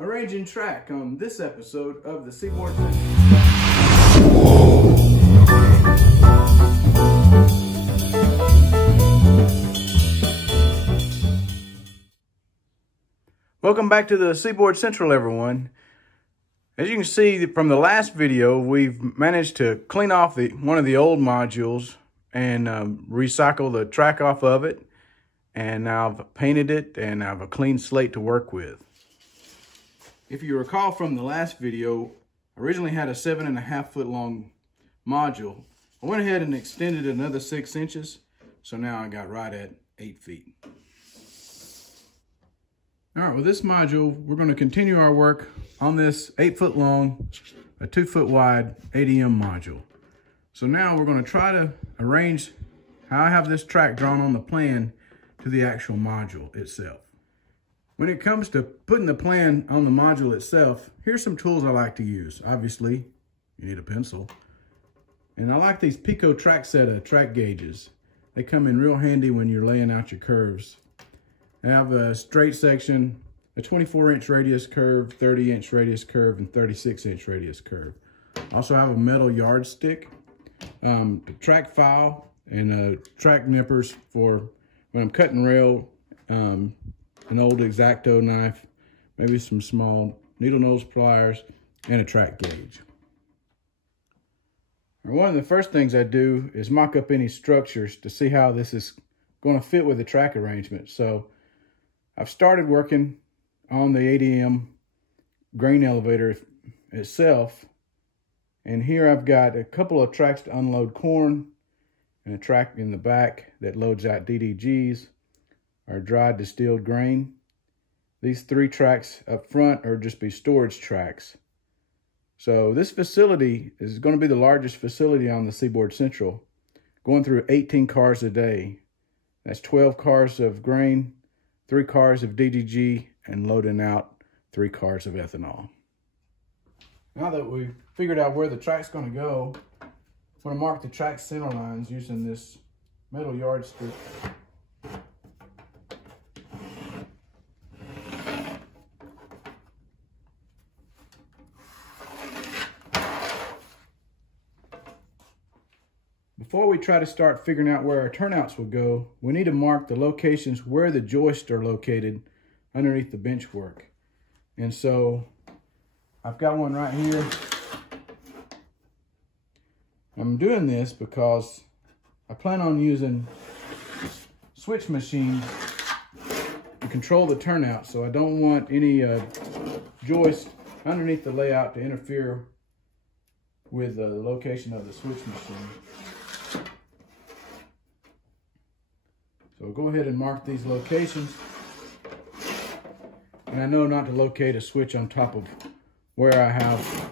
arranging track on this episode of the Seaboard. Welcome back to the Seaboard Central, everyone. As you can see from the last video, we've managed to clean off one of the old modules and recycle the track off of it. And now I've painted it and I have a clean slate to work with. If you recall from the last video, I originally had a 7.5 foot long module. I went ahead and extended another 6 inches. So now I got right at 8 feet. All right, with this module, we're going to continue our work on this 8 foot long, a 2 foot wide ADM module. So now we're going to try to arrange how I have this track drawn on the plan to the actual module itself. When it comes to putting the plan on the module itself, here's some tools I like to use. Obviously, you need a pencil. And I like these Pico track set of track gauges. They come in real handy when you're laying out your curves. I have a straight section, a 24-inch radius curve, 30-inch radius curve, and 36-inch radius curve. I also have a metal yardstick, a track file, and track nippers for when I'm cutting rail, an old X-Acto knife, maybe some small needle nose pliers, and a track gauge. One of the first things I do is mock up any structures to see how this is going to fit with the track arrangement. So I've started working on the ADM grain elevator itself. And here I've got a couple of tracks to unload corn and a track in the back that loads out DDGs, or dried distilled grain. These 3 tracks up front are just be storage tracks. So this facility is going to be the largest facility on the Seaboard Central, going through 18 cars a day. That's 12 cars of grain, 3 cars of DDG, and loading out 3 cars of ethanol. Now that we've figured out where the track's going to go, I'm going to mark the track center lines using this metal yardstick. Before we try to start figuring out where our turnouts will go, we need to mark the locations where the joists are located underneath the bench work. And so I've got one right here. I'm doing this because I plan on using switch machines to control the turnout, so I don't want any joist underneath the layout to interfere with the location of the switch machine. So go ahead and mark these locations. And I know not to locate a switch on top of where I have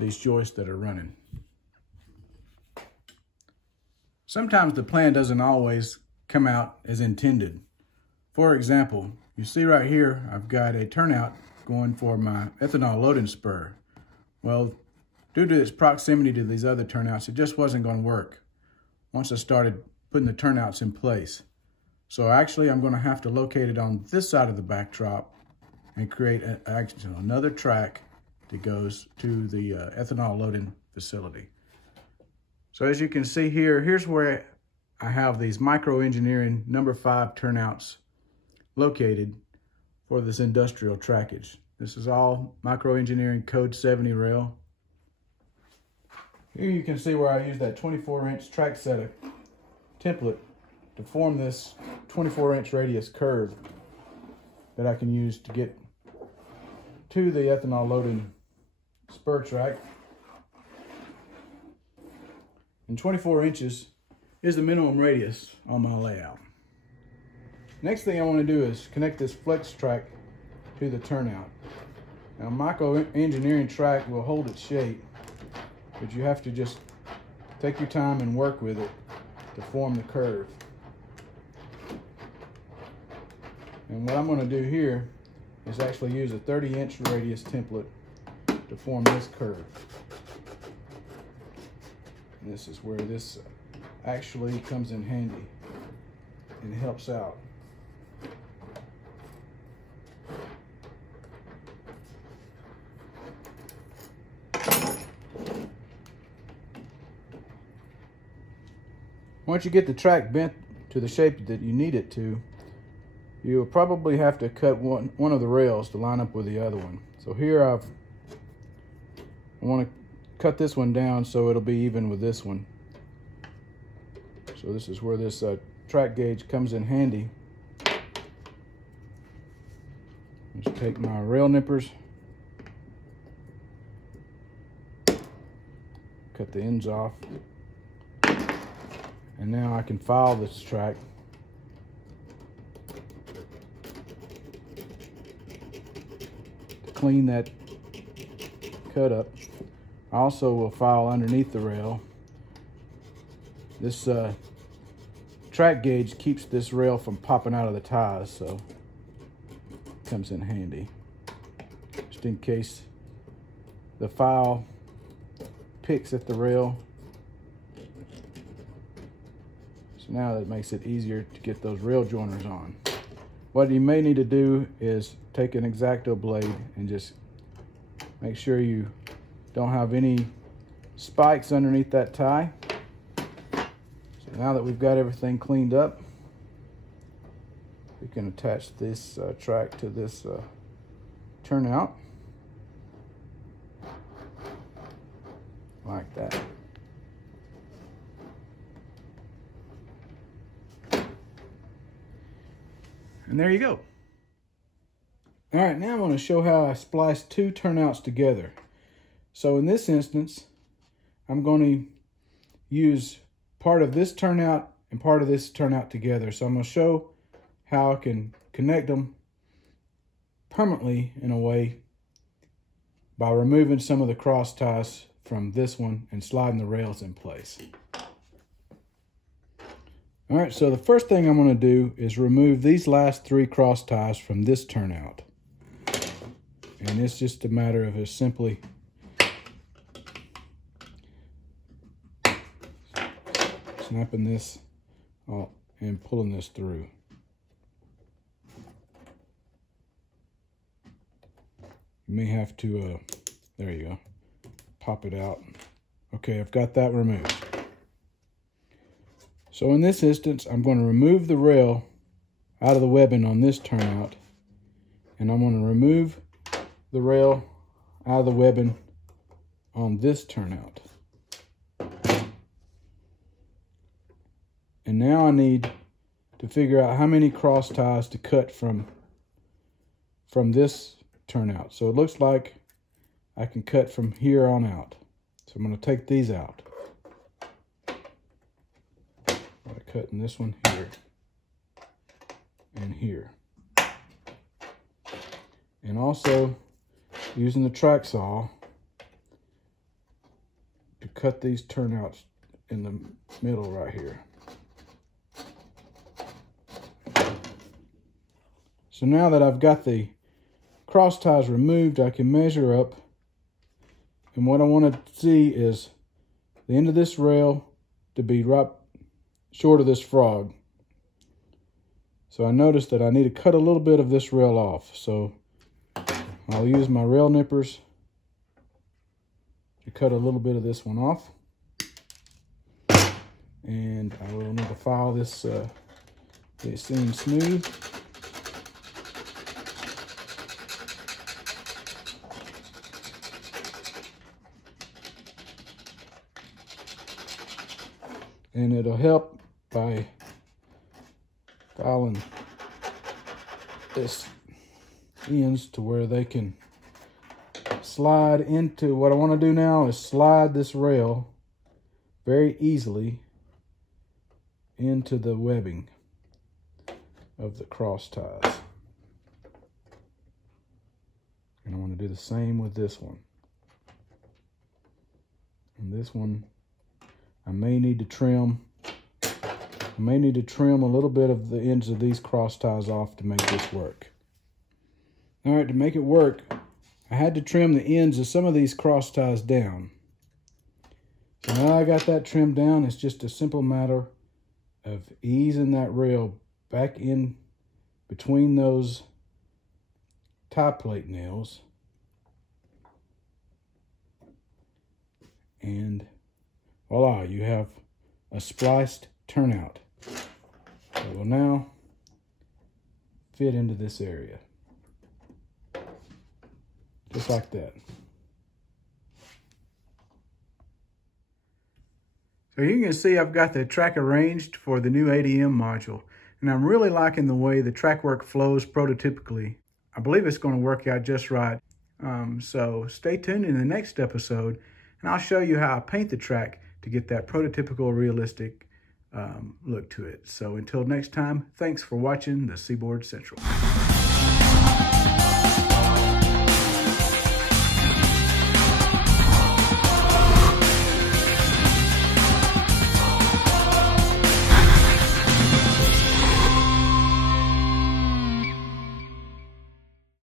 these joists that are running. Sometimes the plan doesn't always come out as intended. For example, you see right here, I've got a turnout going for my ethanol loading spur. Well, due to its proximity to these other turnouts, it just wasn't going to work once I started putting the turnouts in place. So actually, I'm going to have to locate it on this side of the backdrop and create another track that goes to the ethanol loading facility. So as you can see here, here's where I have these micro engineering number 5 turnouts located for this industrial trackage. This is all micro engineering code 70 rail. Here you can see where I use that 24-inch track setter template to form this 24-inch radius curve that I can use to get to the ethanol loading spur track. And 24 inches is the minimum radius on my layout. Next thing I want to do is connect this flex track to the turnout. Now, micro engineering track will hold its shape, but you have to just take your time and work with it to form the curve. And what I'm going to do here is actually use a 30-inch radius template to form this curve. And this is where this actually comes in handy and helps out. Once you get the track bent to the shape that you need it to, you'll probably have to cut one of the rails to line up with the other one. So here I want to cut this one down so it'll be even with this one. So this is where this track gauge comes in handy. Just take my rail nippers, cut the ends off, and now I can file this track. To clean that cut up. I also will file underneath the rail. This track gauge keeps this rail from popping out of the ties, so it comes in handy. Just in case the file picks at the rail. So now that makes it easier to get those rail joiners on. What you may need to do is take an X-Acto blade and just make sure you don't have any spikes underneath that tie. So now that we've got everything cleaned up, we can attach this track to this turnout like that. And there you go. All right, now I'm going to show how I splice two turnouts together. So in this instance, I'm going to use part of this turnout and part of this turnout together. So I'm going to show how I can connect them permanently in a way by removing some of the cross ties from this one and sliding the rails in place. All right, so the first thing I'm going to do is remove these last three cross ties from this turnout. And it's just a matter of just simply snapping this off and pulling this through. You may have to, there you go, pop it out. Okay, I've got that removed. So in this instance, I'm going to remove the rail out of the webbing on this turnout, and I'm going to remove the rail out of the webbing on this turnout. And now I need to figure out how many cross ties to cut from this turnout. So it looks like I can cut from here on out. So I'm going to take these out. I'm cutting this one here and here. And also using the track saw to cut these turnouts in the middle right here. So now that I've got the cross ties removed, I can measure up, and what I want to see is the end of this rail to be right short of this frog. So I noticed that I need to cut a little bit of this rail off. So I'll use my rail nippers to cut a little bit of this one off. And I will need to file this seam smooth. And it'll help by filing this ends to where they can slide into. What I want to do now is slide this rail very easily into the webbing of the cross ties. And I want to do the same with this one. And this one, I may need to trim a little bit of the ends of these cross ties off to make this work. All right, to make it work, I had to trim the ends of some of these cross ties down. So now I got that trimmed down, it's just a simple matter of easing that rail back in between those tie plate nails. And voila, you have a spliced turn out. It will now fit into this area. Just like that. So you can see I've got the track arranged for the new ADM module, and I'm really liking the way the track work flows prototypically. I believe it's going to work out just right. So stay tuned in the next episode, and I'll show you how I paint the track to get that prototypical realistic look to it. So until next time, thanks for watching the Seaboard Central.